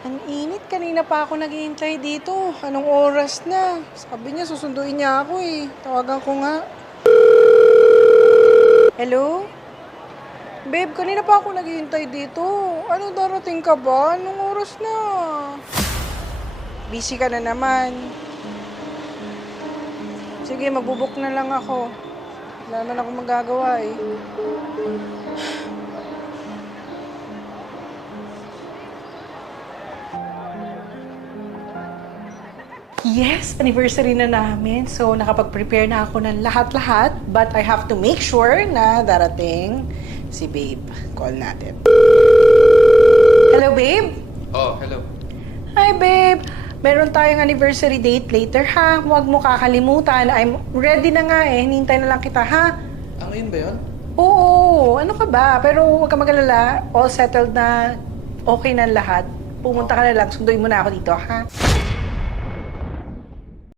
Ang init. Kanina pa ako naghihintay dito. Anong oras na? Sabi niya, susunduin niya ako eh. Tawagan ko nga. Hello? Babe, kanina pa ako naghihintay dito. Ano, darating ka ba? Anong oras na? Busy ka na naman. Sige, magbubuk na lang ako. Wala naman ako magagawa eh. Yes, anniversary na namin. So, nakapag-prepare na ako ng lahat-lahat. But I have to make sure na darating si Babe. Call natin. Hello, Babe? Oh, hello. Hi, Babe. Meron tayong anniversary date later, ha? Huwag mo kakalimutan. I'm ready na nga eh. Hinintay na lang kita, ha? Ngayon ba yun? Oo, ano ka ba? Pero huwag ka mag-alala. All settled na. Okay na lahat. Pumunta ka na lang. Sunduin mo na ako dito, ha?